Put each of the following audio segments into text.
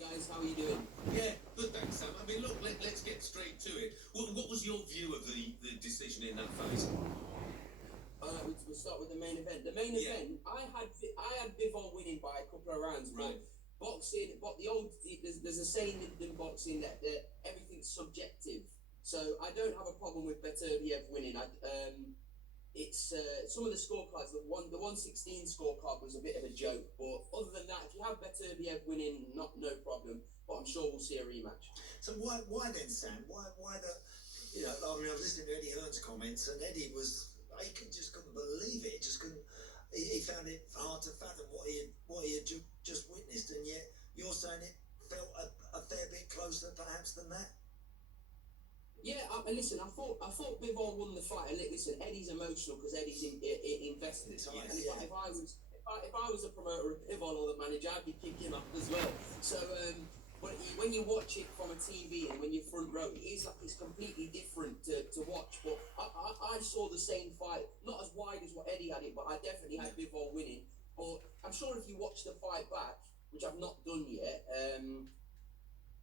guys, how are you doing? Yeah, good, thanks, Sam. I mean, look, let's get straight to it. What was your view of the decision in that fight? We'll start with the main event. The main event, I had BIVOL winning by a couple of rounds. Right. Boxing, but there's a saying in boxing that everything's subjective. So I don't have a problem with BETERBIEV winning. It's some of the scorecards. The 116 scorecard was a bit of a joke, but other than that, if you have BETERBIEV winning, no problem. But I'm sure we'll see a rematch. So why then, Sam? Why the? You know, I mean, I was listening to Eddie Hearn's comments, and Eddie just couldn't believe it. Just couldn't. He found it hard to fathom what he had just witnessed, and yet you're saying it felt a fair bit closer, perhaps, than that. Yeah, listen, I thought BIVOL won the fight. Listen, Eddie's emotional because Eddie's invested time. And if I was a promoter of BIVOL or the manager, I'd be kicking him up as well. So, but when you watch it from a TV and when you're front row, it's completely different to watch. But I saw the same fight, not as wide as what Eddie had it, but I definitely had BIVOL winning. But I'm sure if you watch the fight back, which I've not done yet,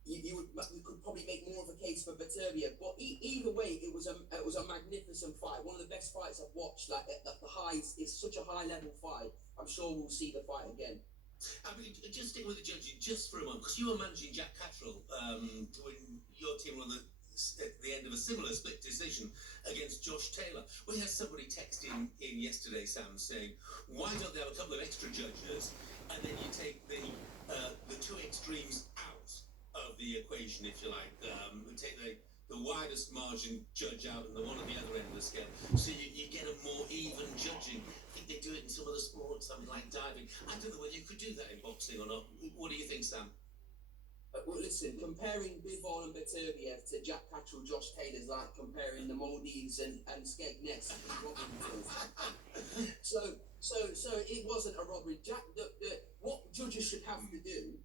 you could probably make more of a case for BETERBIEV, but either way, it was a magnificent fight. One of the best fights I've watched. Like at the highs, it's such a high level fight. I'm sure we'll see the fight again. I mean, just stick with the judging just for a moment, because you were managing Jack Catterall when your team were at the end of a similar split decision against Josh Taylor. We had somebody text in yesterday, Sam, saying, why don't they have a couple of extra judges and then you take the two extremes out of the equation, if you like, take the widest margin judge out and the one at the other end of the scale, so you get a more even judging. I think they do it in some other sports, something like diving. I don't know whether you could do that in boxing or not. What do you think, Sam? Well, listen, comparing BIVOL and BETERBIEV to Jack Catterall, Josh Taylor's like comparing the Maldives and Skegness. So it wasn't a robbery. What judges should have to do,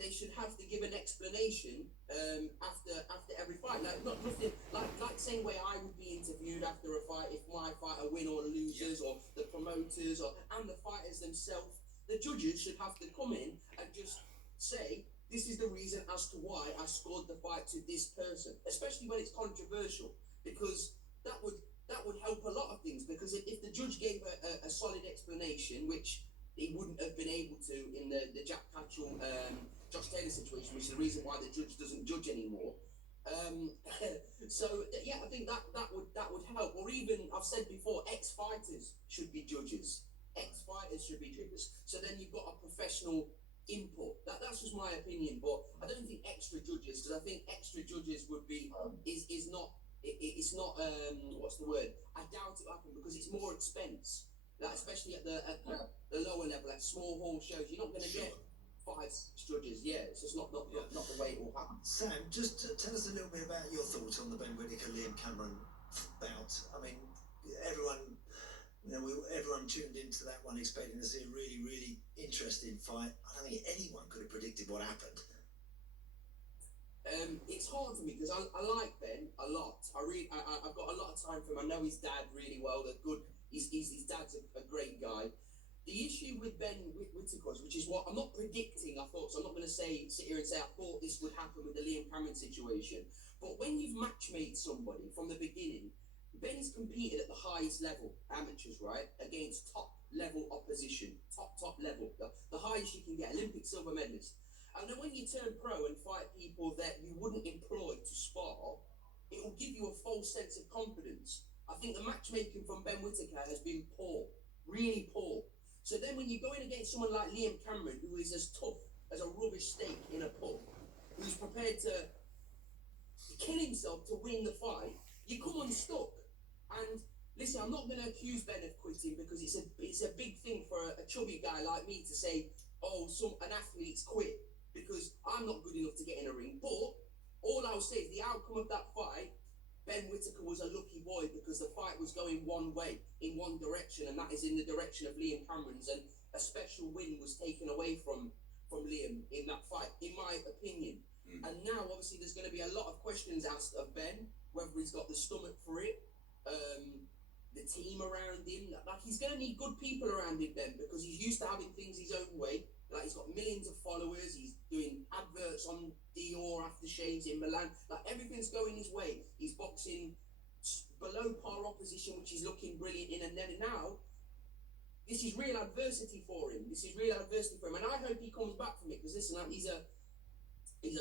they should have to give an explanation after every fight. Like nothing like same way I would be interviewed after a fight if my fighter win or loses, or the promoters and the fighters themselves. The judges should have to come in and just say, this is the reason as to why I scored the fight to this person, especially when it's controversial, because that would help a lot of things. Because if the judge gave a solid explanation, which he wouldn't have been able to in the Jack Catterall Josh Taylor situation, which is the reason why the judge doesn't judge anymore. So yeah, I think that would help. Or even, I've said before, ex-fighters should be judges. Ex-fighters should be judges. So then you've got a professional input. That's just my opinion, but I don't think extra judges, because I think extra judges would be it's not what's the word? I doubt it will happen because it's more expense. Like especially at the lower level, at small hall shows, you're not going to get 5 judges. Yeah, it's just not the way it will happen. Sam, just tell us a little bit about your thoughts on the Ben Whittaker-Liam Cameron bout. I mean, everyone tuned into that one expecting to see a really, really interesting fight. I don't think anyone could have predicted what happened. It's hard for me because I like Ben a lot. I've got a lot of time for him. I know his dad really well. They're good. His dad's a great guy. The issue with Ben Whittaker, which is what I'm not predicting, I'm not going to sit here and say I thought this would happen with the Liam Cameron situation. But when you've matchmade somebody from the beginning, Ben's competed at the highest level, amateurs, right, against top level opposition, top level, the highest you can get, Olympic silver medalist. And then when you turn pro and fight people that you wouldn't employ to spar, it will give you a false sense of confidence. I think the matchmaking from Ben Whittaker has been poor, really poor. So then when you go in against someone like Liam Cameron, who is as tough as a rubbish steak in a pub, who's prepared to kill himself to win the fight, you come unstuck. And listen, I'm not going to accuse Ben of quitting because it's a big thing for a chubby guy like me to say, oh, an athlete's quit because I'm not good enough to get in a ring. But all I'll say is the outcome of that fight, Ben Whittaker was a lucky boy because the fight was going one way, in one direction, and that is in the direction of Liam Cameron's, and a special win was taken away from Liam in that fight, in my opinion. And now, obviously, there's going to be a lot of questions asked of Ben, whether he's got the stomach for it, the team around him. Like, he's going to need good people around him, Ben, because he's used to having things his own way. Like, he's got millions of followers, he's doing adverts shirts on Dior aftershaves in Milan. Like everything's going his way. He's boxing below par opposition, which is looking brilliant in. And then now, this is real adversity for him. And I hope he comes back from it because listen, he's a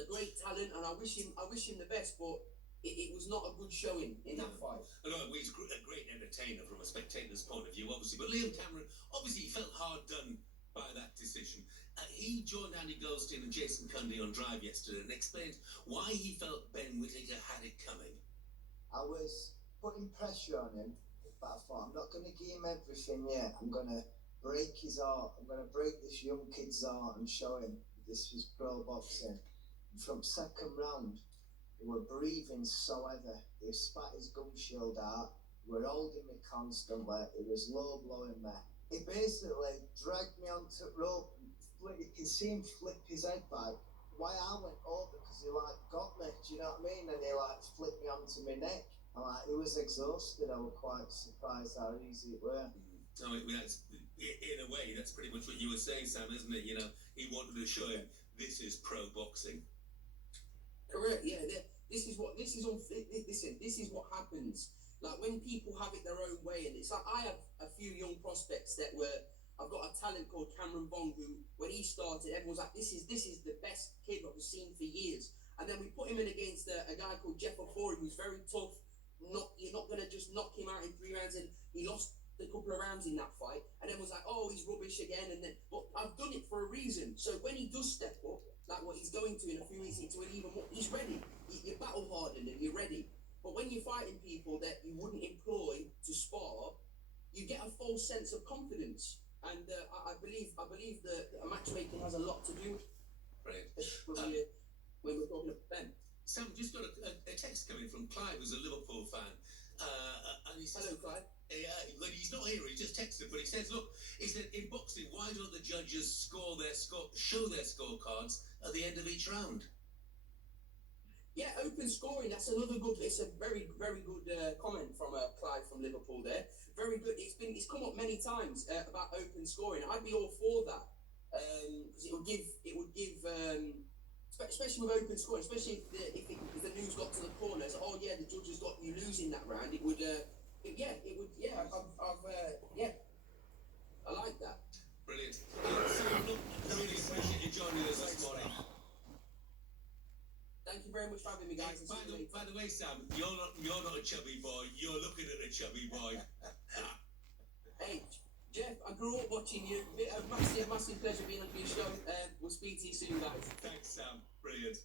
great talent, and I wish him the best. But it was not a good showing in that fight. No, he's a great entertainer from a spectator's point of view, obviously. But Liam Cameron, obviously, he felt hard done by that decision. He joined Andy Goldstein and Jason Cundy on Drive yesterday and explained why he felt Ben Whittaker had it coming. I was putting pressure on him, but I thought, I'm not going to give him everything yet. I'm going to break his heart. I'm going to break this young kid's heart and show him this was pro boxing. From second round, they were breathing so heavy. They spat his gum shield out. They were holding me constantly. It was low blowing me. He basically dragged me onto the rope. You can see him flip his head back. Why I went over, because he got me, do you know what I mean? And he flipped me onto my neck. He was exhausted. I was quite surprised how easy it were. I mean, in a way, that's pretty much what you were saying, Sam, isn't it? You know, he wanted to show him this is pro boxing. Correct. Yeah. This is what happens. Like when people have it their own way, and it's like I have a few young prospects that were. I've got a talent called Cameron Bong who, when he started, everyone's like, this is the best kid I've seen for years. And then we put him in against a guy called Jeff Ofori, who's very tough. You're not going to just knock him out in 3 rounds, and he lost a couple of rounds in that fight. And everyone's like, oh, he's rubbish again. But I've done it for a reason. So when he does step up, like what he's going to in a few weeks, into an even more, he's ready. You're battle hardened and you're ready. But when you're fighting people that you wouldn't employ to spar, you get a false sense of confidence. And I believe that matchmaking has a lot to do with Brilliant. When we're talking about Ben. Sam, just got a text coming from Clive, who's a Liverpool fan. And he says, Hello, Clive. He's not here, he just texted, but he says, look, he said, in boxing, why don't the judges show their scorecards at the end of each round? Yeah, open scoring, it's a very, very good comment from Clive from Liverpool there. Very good. It's come up many times about open scoring. I'd be all for that because it would give especially with open scoring, especially if the news got to the corners. Oh yeah, the judges got you losing that round. It would I like that. Brilliant. Sam, look, really appreciate you joining us this morning. Thank you very much for having me, guys. By the way, Sam, you're not a chubby boy. You're looking at a chubby boy. Hey, Jeff, I grew up watching you. A massive pleasure being on your show. We'll speak to you soon, guys. Thanks, Sam. Brilliant.